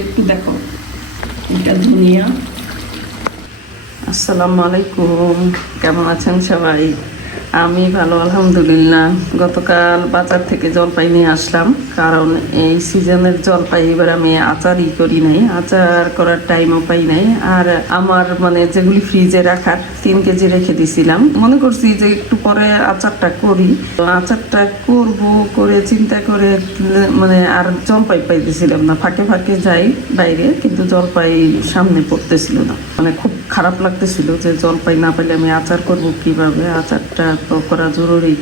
একটু দেখো। এটা ধনিয়া। আসসালামু আলাইকুম। কেমন আছেন সবাই? আমি ভালো, আলহামদুলিল্লাহ। গতকাল বাজার থেকে জলপাই নিয়ে আসলাম, কারণ এই সিজনের জলপাই এবার আমি আচারই করি নাই। আচার করার টাইমও পাই নাই। আর আমার মানে যেগুলি ফ্রিজে রাখার, তিন কেজি রেখে দিছিলাম। মনে করছি যে একটু পরে আচারটা করি। তো আচারটা করব করে চিন্তা করে মানে আর জলপাই পাইতেছিলাম না। ফাঁকে ফাঁকে যাই বাইরে, কিন্তু জলপাই সামনে পড়তেছিল না। মানে খুব খারাপ লাগতেছিল যে জলপাই না পাইলে আমি আচার করব কীভাবে? আচারটা তো করা জরুরি।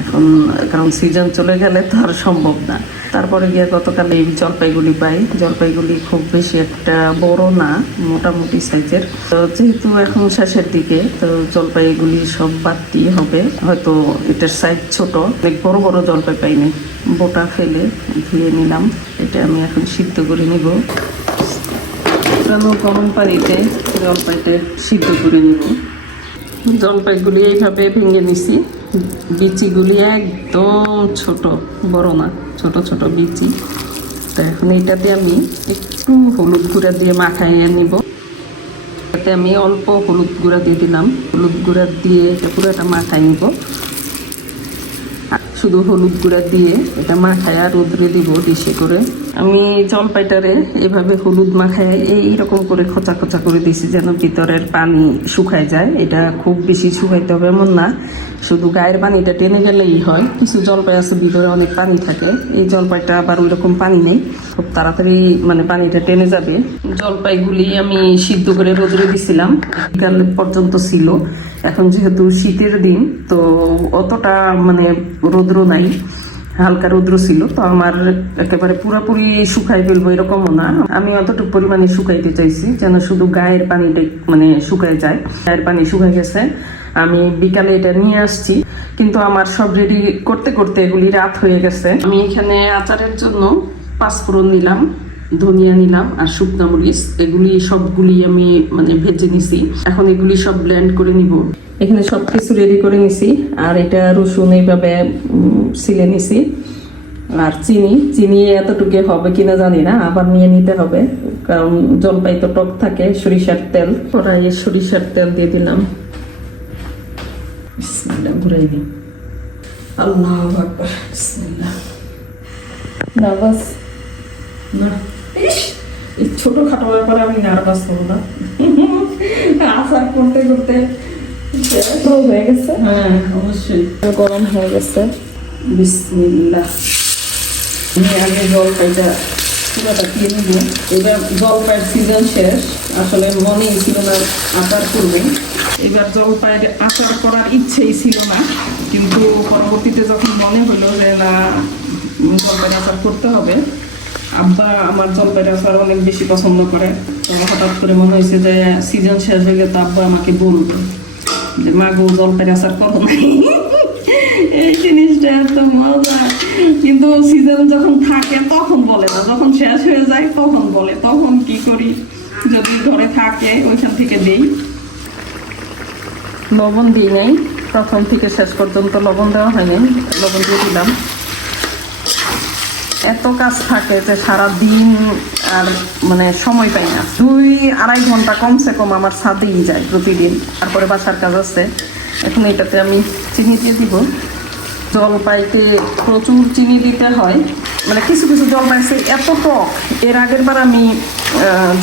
এখন, কারণ সিজন চলে গেলে তো আর সম্ভব না। তারপরে গিয়ে গতকাল এই জলপাইগুলি পাই। জলপাইগুলি খুব বেশি একটা বড় না, মোটামুটি সাইজের তো যেহেতু এখন শেষের দিকে, তো জলপাইগুলি সব বাড়তি হবে। হয়তো এটার সাইজ ছোট। অনেক বড় বড় জলপাই পাইনি। বোটা ফেলে ধুয়ে নিলাম। এটা আমি এখন সিদ্ধ করে নিব। গরম পানিতে জলপাইতে সিদ্ধ করে নিব। জলপাইগুলি এইভাবে ভেঙে নিছি। বিচিগুলি একদম ছোট, বড় না, ছোট ছোট বিচি। তো এখন এইটাতে আমি একটু হলুদ গুঁড়া দিয়ে মাখাইয়ে নিব। তাতে আমি অল্প হলুদ গুঁড়া দিয়ে দিলাম। হলুদ গুঁড়া দিয়ে এটা পুরোটা মাখাই নিব। শুধু হলুদ গুঁড়া দিয়ে এটা মাখায়া রোদ্রে দিব ডিশে করে। আমি জলপাইটারে এভাবে হলুদ মাখায় এইরকম করে খোঁচা খোঁচা করে দিছি যেন ভিতরের পানি শুকায় যায়। এটা খুব বেশি শুকাইতে হবে এমন না। শুধু গায়ের পানিটা টেনে গেলেই হয়। কিছু জলপাই আছে, ভিতরে অনেক পানি থাকে। এই জলপাইটা আবার ওই রকম পানি নেই। খুব তাড়াতাড়ি মানে পানিটা টেনে যাবে। জলপাইগুলি আমি সিদ্ধ করে রোদ্রে দিছিলাম। বিকাল পর্যন্ত ছিল। এখন যেহেতু শীতের দিন, তো অতটা মানে রৌদ্র নাই, হালকা রৌদ্র ছিল, তো আমার একেবারে পুরোপুরি শুকাই ফেলব এরকমও না। আমি অতটুকু পরিমাণে শুকাইতে চাইছি, যেন শুধু গায়ের পানিটা মানে শুকায় যায়। গায়ের পানি শুকাই গেছে। আমি বিকালে এটা নিয়ে আসছি, কিন্তু আমার সব রেডি করতে করতে এগুলি রাত হয়ে গেছে। আমি এখানে আচারের জন্য পাঁচ পাঁচফোড়ন নিলাম। ধনিয়া নিলাম আর শুকনো মরিচ। এগুলি সবগুলি আমি মানে ভেজে নিছি। এখন এগুলি সব ব্লেন্ড করে নিব। এখানে সব কিছু রেডি করে নিছি। আর এটা রসুন এইভাবে ছিলে নিছি। আর চিনি চিনি এতটুকু হবে কিনা জানি না, আবার নিয়ে নিতে হবে। কারণ জলপাই তো টক থাকে, সরিষার তেল। কড়াইয়ে সরিষার তেল দিয়ে দিলাম। ঘুরাই দিই। আল্লাহ আকবার না। এই ছোটখাটো ব্যাপারে আমি নার্ভাস হব না। আচার করতে করতে হয়ে গেছে? হ্যাঁ অবশ্যই। গরম হয়ে গেছে। বিসমিল্লাহ। আমি আগে জলপাইটা পুরোটা দিয়ে নেব এবার জলপাইয়ের সিজন শেষ। আসলে মনেই ছিল না আচার করবে এবার জলপাইয়ের আচার করার ইচ্ছেই ছিল না। কিন্তু পরবর্তীতে যখন মনে হলো যে না জলপাইয়ের আচার করতে হবে আব্বা আমার জলপাইয়ের আচার অনেক বেশি পছন্দ করে। তো হঠাৎ করে মনে হয়েছে যে সিজন শেষ হয়ে তো আব্বা আমাকে বলবে যে, মা গো জলপাইয়ের আচার করো এই জিনিসটা এত মজা। কিন্তু সিজন যখন থাকে, তখন বলে না। যখন শেষ হয়ে যায়, তখন বলে। তখন কি করি? যদি ঘরে থাকে, ওইখান থেকে দেই। লবণ দিই নাই। প্রথম থেকে শেষ পর্যন্ত লবণ দেওয়া হয়নি। লবণ দিয়ে দিলাম। এত কাজ থাকে যে সারা দিন আর মানে সময় পাই না। দুই আড়াই ঘণ্টা কমসে কম আমার ছাদেই যায় প্রতিদিন। তারপরে বাসার কাজ আছে। এখন এটাতে আমি চিনি দিয়ে দিব। জলপাইতে প্রচুর চিনি দিতে হয়। মানে কিছু কিছু জলপাই এত টক। এর আগের বার আমি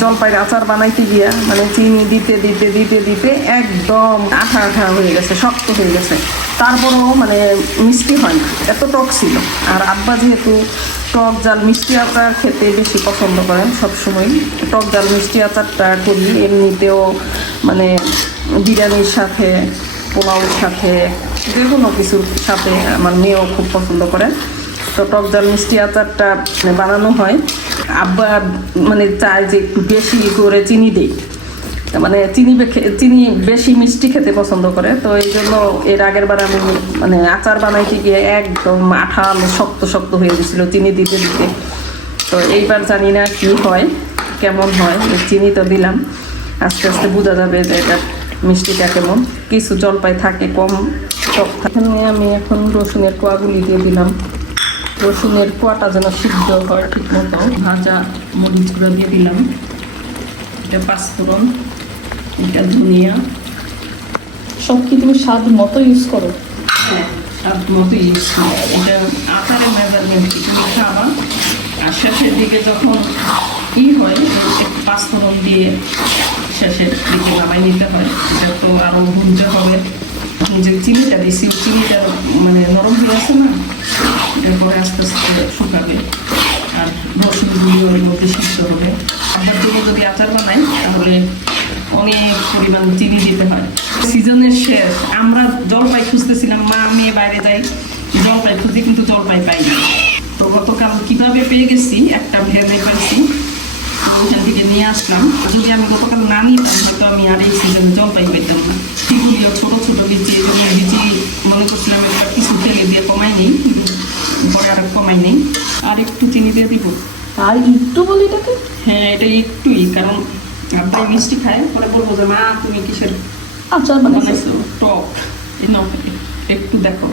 জলপাইয়ের আচার বানাইতে গিয়া মানে চিনি দিতে দিতে দিতে দিতে একদম আঠা আঠা হয়ে গেছে, শক্ত হয়ে গেছে। তারপরেও মানে মিষ্টি হয় না, এত টক ছিল। আর আব্বা যেহেতু টক জাল মিষ্টি আচার খেতে বেশি পছন্দ করেন সবসময় টক জাল মিষ্টি আচারটা করি, এমনিতেও মানে বিরিয়ানির সাথে পোলাওর সাথে, যে কোনো কিছুর সাথে আমার মেয়েও খুব পছন্দ করেন। তো টক জাল মিষ্টি আচারটা মানে বানানো হয়। আব্বা মানে চায় যে একটু বেশি করে চিনি দিই। মানে চিনি চিনি বেশি মিষ্টি খেতে পছন্দ করে। তো এই জন্য এর আগের বার আমি মানে আচার বানাইতে গিয়ে একদম আঠালো শক্ত শক্ত হয়ে গেছিল চিনি দিতে দিতে। তো এইবার জানি না কী হয়, কেমন হয় চিনি তো দিলাম। আস্তে আস্তে বোঝা যাবে যে এটা মিষ্টিটা কেমন। কিছু জলপাই থাকে, কম টক থাকে। আমি এখন রসুনের কোয়াগুলি দিয়ে দিলাম। রসুনের কোয়াটা যেন সিদ্ধ হয় ঠিক মতো ভাজা মরিচ গুঁড়ো দিয়ে দিলাম। এটা পাঁচফোড়ন এটা ধনিয়া। সব কি তুমি স্বাদ মতো ইউজ করো। হ্যাঁ স্বাদ মতো ইউজ করো। এটা আচারের মেজারমেন্ট কি তুমি খাবা। আর শেষের দিকে যখন কি হয় পাঁচফোড়ন দিয়ে শেষের দিকে নামাই নিতে হয়। এটা তো আরও ভুনতে হবে। যে চিনিটা ওই চিনিটা মানে নরম হয়ে আছে না, এরপরে আস্তে আস্তে শুকাবে। আর রসুনগুলি ওর মধ্যে সিদ্ধ হবে। আবার জন্য যদি আচার বানাই, তাহলে অনেক পরিমাণ চিনি দিতে হয়। সিজনের শেষ। আমরা জলপাই খুঁজতেছিলাম, মা মেয়ে বাইরে যাই, জলপাই খুঁজি কিন্তু জলপাই পাই না। তো গতকাল কীভাবে পেয়ে গেছি, একটা ভেবে পাইছি। ওইখান থেকে নিয়ে আসলাম। যদি আমি গতকাল না নিতাম হয়তো আমি আর এই সিজনে জলপাই পেতাম না। এগুলিও ছোট ছোট বিচি এই জন্য বিচি মনে করছিলাম একটা কিছু তেলে দিয়ে কমাই নেই পরে আর কমাই নেই। আর একটু চিনি দিয়ে দিব। আর একটু বলি এটাকে? হ্যাঁ এটা একটুই কারণ আব্বাই মিষ্টি খায়। পরে বলব যে মা তুমি কিসের আচার বানাইছো? টক। একটু দেখো।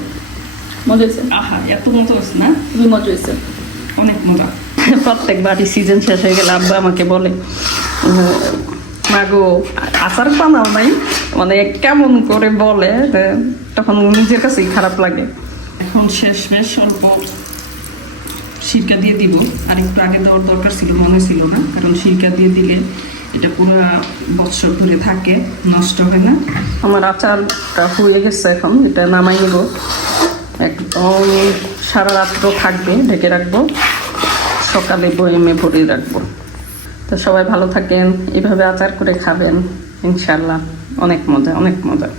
মজা হয়েছে? আহা এত মজা হচ্ছে না? মজা হয়েছে। অনেক মজা। প্রত্যেক বাড়ি সিজন শেষ হয়ে গেলে আব্বা আমাকে বলে মাগো আচার বানাও নাই? মানে কেমন করে বলে তখন নিজের কাছেই খারাপ লাগে। এখন শেষ বেশ অল্প সিরকা দিয়ে দিব। আর একটু আগে দেওয়ার দরকার ছিল মনে ছিল না কারণ সিরকা দিয়ে দিলে এটা পুরো বছর ধরে থাকে নষ্ট হয় না। আমার আচারটা হয়ে গেছে এখন এটা নামাই নেব। একদম সারা রাত্র থাকবে ঢেকে রাখব। সকালে বয়েমে ভরে রাখব। তো সবাই ভালো থাকেন, এভাবে আচার করে খাবেন ইনশাল্লাহ অনেক মজা অনেক মজা।